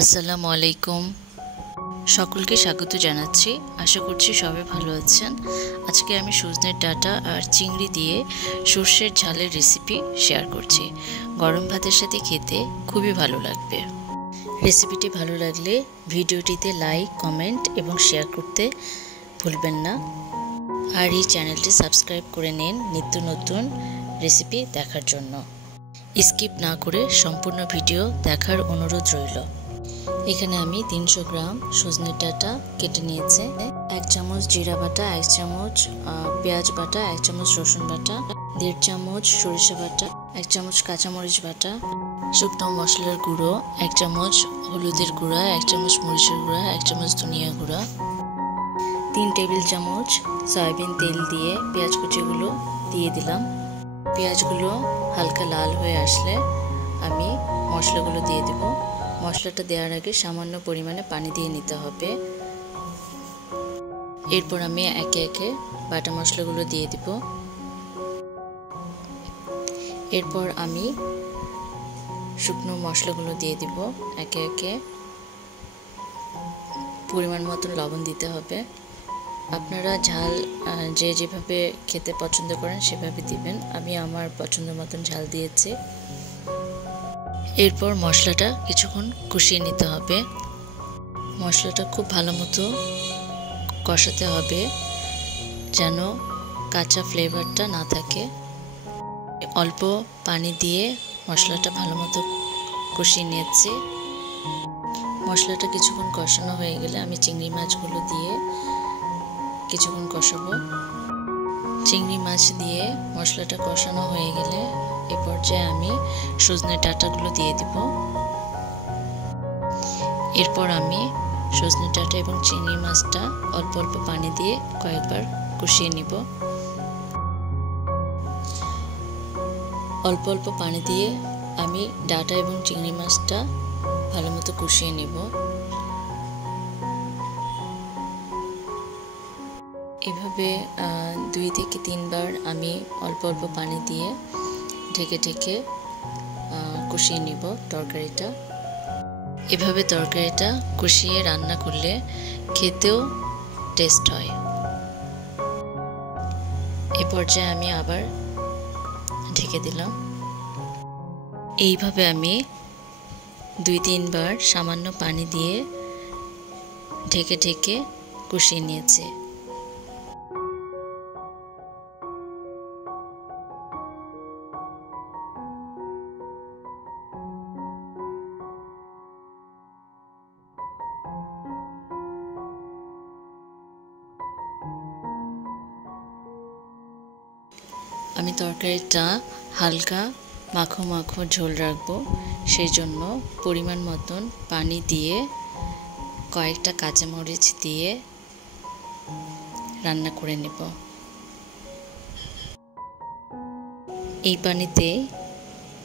আসসালামু আলাইকুম। সকলকে স্বাগত জানাচ্ছি। আশা করছি সবাই ভালো আছেন। আজকে আমি সজনের ডাঁটা আর চিংড়ি দিয়ে সর্ষের ঝালের রেসিপি শেয়ার করছি। গরম ভাতের সাথে খেতে খুবই ভালো লাগবে। রেসিপিটি ভালো লাগলে ভিডিওটিতে লাইক, কমেন্ট এবং শেয়ার করতে ভুলবেন না। আর এই চ্যানেলটি সাবস্ক্রাইব করে নিন নিত্য নতুন রেসিপি দেখার জন্য। স্কিপ না করে সম্পূর্ণ ভিডিও দেখার অনুরোধ রইল। এখানে আমি 300 গ্রাম সজনের ডাঁটা কেটে নিয়েছি। 1 চামচ জিরা বাটা, 1 চামচ পেঁয়াজ বাটা, 1 চামচ রসুন বাটা, 1.5 চামচ সরিষা বাটা, 1 চামচ কাঁচামরিচ বাটা, শুকনো মশলার গুঁড়ো, 1 চামচ হলুদের গুঁড়া, 1 চামচ মরিচের গুঁড়া, 1 চামচ ধনিয়া গুঁড়া, 3 টেবিল চামচ সয়াবিন তেল দিয়ে পেঁয়াজ কুচিগুলো দিয়ে দিলাম। পেঁয়াজগুলো হালকা লাল হয়ে আসলে আমি মশলাগুলো দিয়ে দেব। মশলাটা দেওয়ার আগে সামান্য পরিমাণে পানি দিয়ে নিতে হবে। এরপর আমি একে একে বাটা মশলাগুলো দিয়ে দিব। এরপর আমি শুকনো মশলাগুলো দিয়ে দিব একে একে। পরিমাণ মতন লবণ দিতে হবে। আপনারা ঝাল যে যেভাবে খেতে পছন্দ করেন সেভাবে দিবেন। আমি আমার পছন্দ মতন ঝাল দিয়েছি। এরপর মশলাটা কিছুক্ষণ কষিয়ে নিতে হবে। মশলাটা খুব ভালো মতো কষাতে হবে যেন কাঁচা ফ্লেভারটা না থাকে। অল্প পানি দিয়ে মশলাটা ভালো মতো কষিয়ে নিয়েছি। মশলাটা কিছুক্ষণ কষানো হয়ে গেলে আমি চিংড়ি মাছগুলো দিয়ে কিছুক্ষণ কষাবো। চিংড়ি মাছ দিয়ে মশলাটা কষানো হয়ে গেলে এ পর্যায়ে আমি সজনের ডাঁটাগুলো দিয়ে দিব। এরপর আমি সজনের ডাঁটা এবং চিংড়ি মাছটা অল্প অল্প পানি দিয়ে কয়েকবার কষিয়ে নিব। অল্প অল্প পানি দিয়ে আমি ডাঁটা এবং চিংড়ি মাছটা ভালো মতো কষিয়ে নিব। এভাবে 2 থেকে 3 বার আমি অল্প অল্প পানি দিয়ে ঢেকে ঢেকে কষিয়ে নিব তরকারিটা। এভাবে তরকারিটা কষিয়ে রান্না করলে খেতেও টেস্ট হয়। এ পর্যায়ে আমি আবার ঢেকে দিলাম। এইভাবে আমি 2-3 বার সামান্য পানি দিয়ে ঢেকে ঢেকে কষিয়ে নিয়েছি। আমি তরকারিটা হালকা মাখো মাখো ঝোল রাখবো, সেই জন্য পরিমাণ মতন পানি দিয়ে কয়েকটা কাঁচামরিচ দিয়ে রান্না করে নেব। এই পানিতে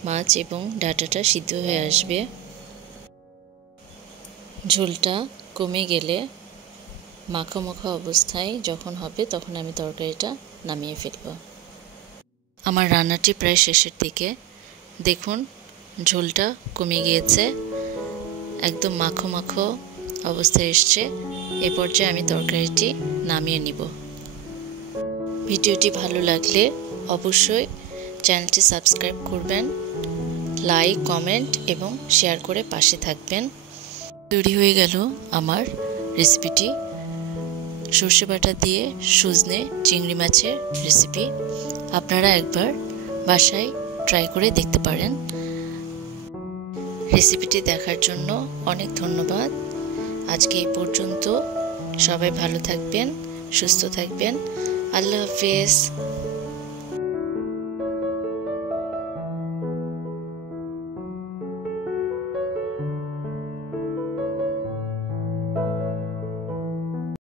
মাছ এবং ডাঁটাটা সিদ্ধ হয়ে আসবে। ঝোলটা কমে গেলে মাখো মাখো অবস্থায় যখন হবে তখন আমি তরকারিটা নামিয়ে ফেলব। আমার রান্নাটি প্রায় শেষের দিকে। দেখুন ঝোলটা কমে গিয়েছে, একদম মাখো মাখো অবস্থায় এসছে। এ পর্যায়ে আমি তরকারিটি নামিয়ে নিব। ভিডিওটি ভালো লাগলে অবশ্যই চ্যানেলটি সাবস্ক্রাইব করবেন, লাইক, কমেন্ট এবং শেয়ার করে পাশে থাকবেন। তৈরি হয়ে গেল আমার রেসিপিটি, সর্ষে বাটা দিয়ে সজনে চিংড়ি মাছের রেসিপি। আপনারা একবার বাসায় ট্রাই করে দেখতে পারেন। রেসিপিটি দেখার জন্য অনেক ধন্যবাদ। আজকে এই পর্যন্ত। সবাই ভালো থাকবেন, সুস্থ থাকবেন। আল্লাহ হাফেজ।